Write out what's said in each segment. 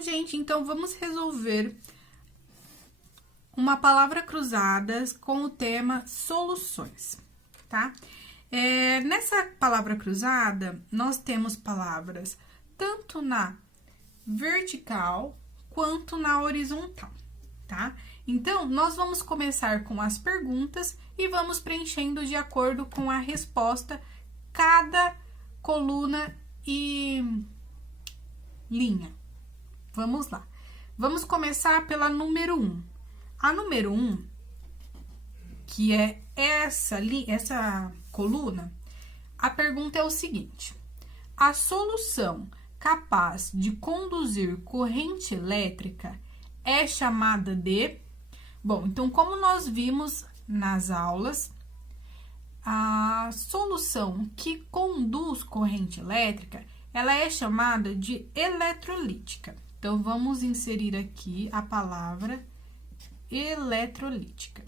Bom, gente, então vamos resolver uma palavra cruzada com o tema soluções, tá? Nessa palavra cruzada, nós temos palavras tanto na vertical quanto na horizontal, tá? Então, nós vamos começar com as perguntas e vamos preenchendo de acordo com a resposta cada coluna e linha. Vamos lá. Vamos começar pela número 1. A número 1, que é essa coluna, a pergunta é o seguinte: a solução capaz de conduzir corrente elétrica é chamada de... Bom, então, como nós vimos nas aulas, a solução que conduz corrente elétrica, ela é chamada de eletrolítica. Então, vamos inserir aqui a palavra eletrolítica.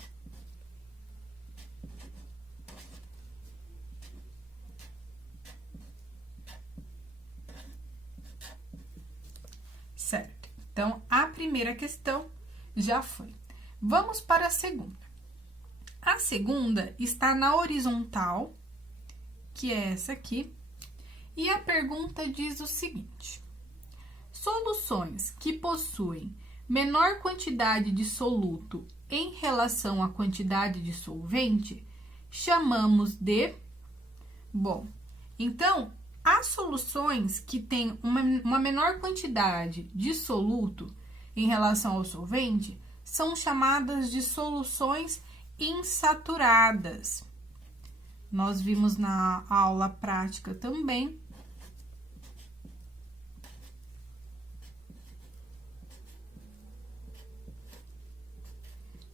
Certo. Então, a primeira questão já foi. Vamos para a segunda. A segunda está na horizontal, que é essa aqui, e a pergunta diz o seguinte: soluções que possuem menor quantidade de soluto em relação à quantidade de solvente, chamamos de... Bom, então, as soluções que têm uma menor quantidade de soluto em relação ao solvente são chamadas de soluções insaturadas. Nós vimos na aula prática também.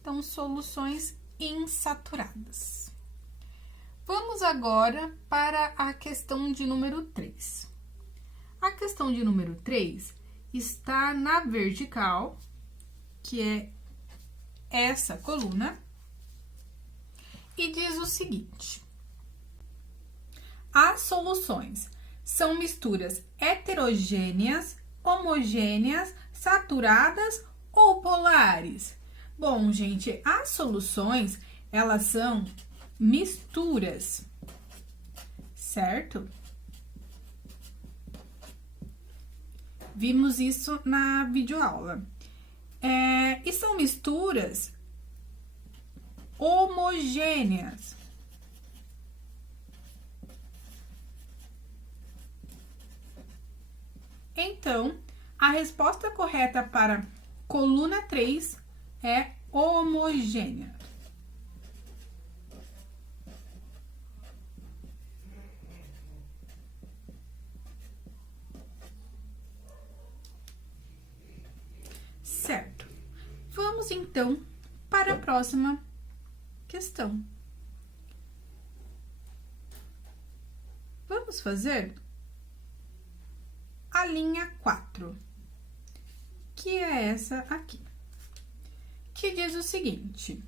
Então, soluções insaturadas. Vamos agora para a questão de número 3. A questão de número 3 está na vertical, que é essa coluna, e diz o seguinte: as soluções são misturas heterogêneas, homogêneas, saturadas ou polares? Bom, gente, as soluções, elas são misturas, certo? Vimos isso na videoaula. E são misturas homogêneas. Então, a resposta correta para coluna 3 é homogênea. Certo. Vamos, então, para a próxima questão. Vamos fazer a linha 4, que é essa aqui, que diz o seguinte: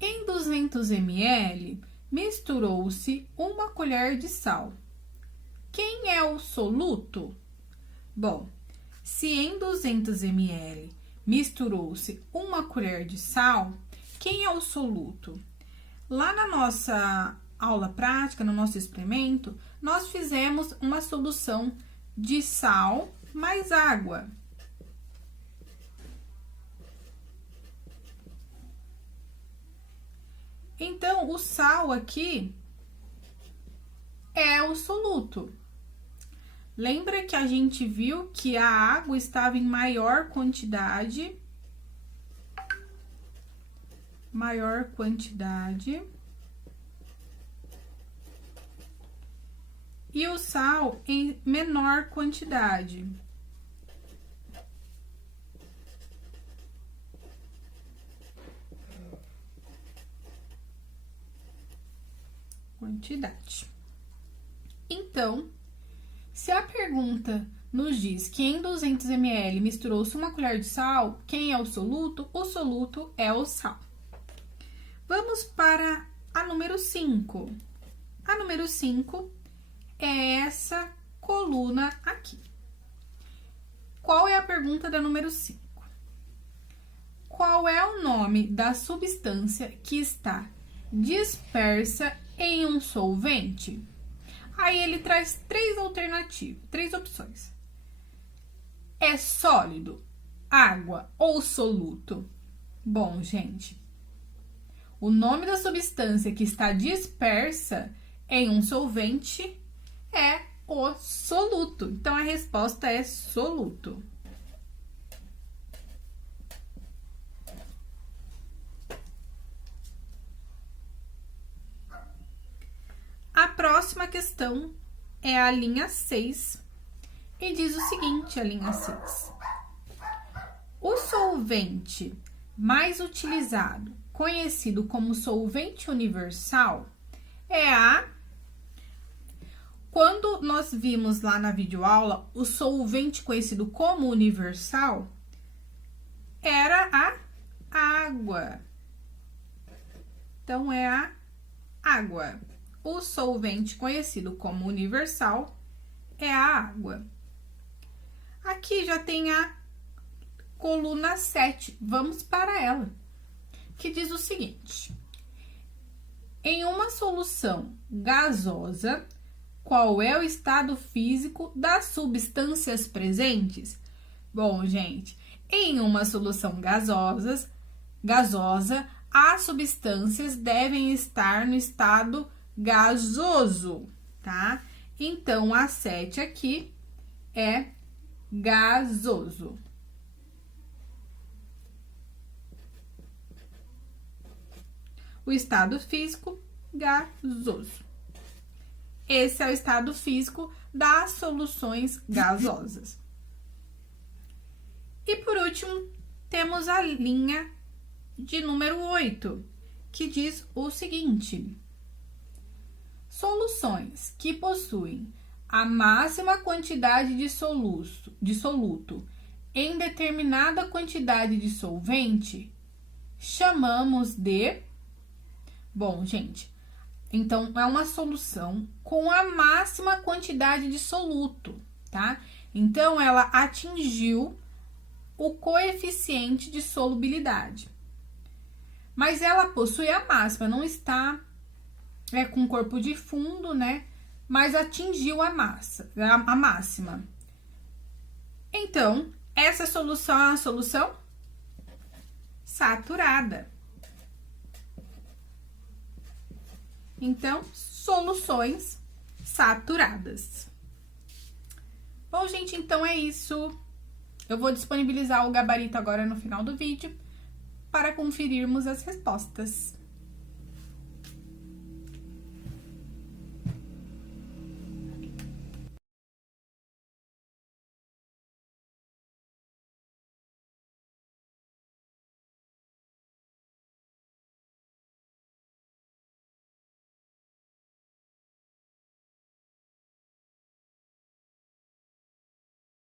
em 200 ml, misturou-se 1 colher de sal. Quem é o soluto? Bom, se em 200 ml misturou-se 1 colher de sal, quem é o soluto? Lá na nossa aula prática, no nosso experimento, nós fizemos uma solução de sal mais água. Então, o sal aqui é o soluto. Lembra que a gente viu que a água estava em maior quantidade. E o sal em menor quantidade. Então, se a pergunta nos diz que em 200 ml misturou-se 1 colher de sal, quem é o soluto? O soluto é o sal. Vamos para a número 5. A número 5 é essa coluna aqui. Qual é a pergunta da número 5? Qual é o nome da substância que está dispersa em um solvente? Aí ele traz três alternativas, três opções. É sólido, água ou soluto? Bom, gente, o nome da substância que está dispersa em um solvente é o soluto. Então, a resposta é soluto. A próxima questão é a linha 6 e diz o seguinte, a linha 6. O solvente mais utilizado, conhecido como solvente universal, é a... Quando nós vimos lá na videoaula, o solvente conhecido como universal era a água. Então, é a água. O solvente conhecido como universal é a água. Aqui já tem a coluna 7. Vamos para ela, que diz o seguinte. Em uma solução gasosa, qual é o estado físico das substâncias presentes? Bom, gente, em uma solução gasosa, as substâncias devem estar no estado gasoso, tá? Então, a 7 aqui é gasoso. O estado físico, gasoso. Esse é o estado físico das soluções gasosas. E por último, temos a linha de número 8, que diz o seguinte. Soluções que possuem a máxima quantidade de soluto em determinada quantidade de solvente, chamamos de... Bom, gente, então é uma solução com a máxima quantidade de soluto, tá? Então, ela atingiu o coeficiente de solubilidade. Mas ela possui a máxima, não está com corpo de fundo, né? Mas atingiu a máxima. Então, essa solução é uma solução saturada. Então, soluções saturadas. Bom, gente, então é isso. Eu vou disponibilizar o gabarito agora no final do vídeo para conferirmos as respostas.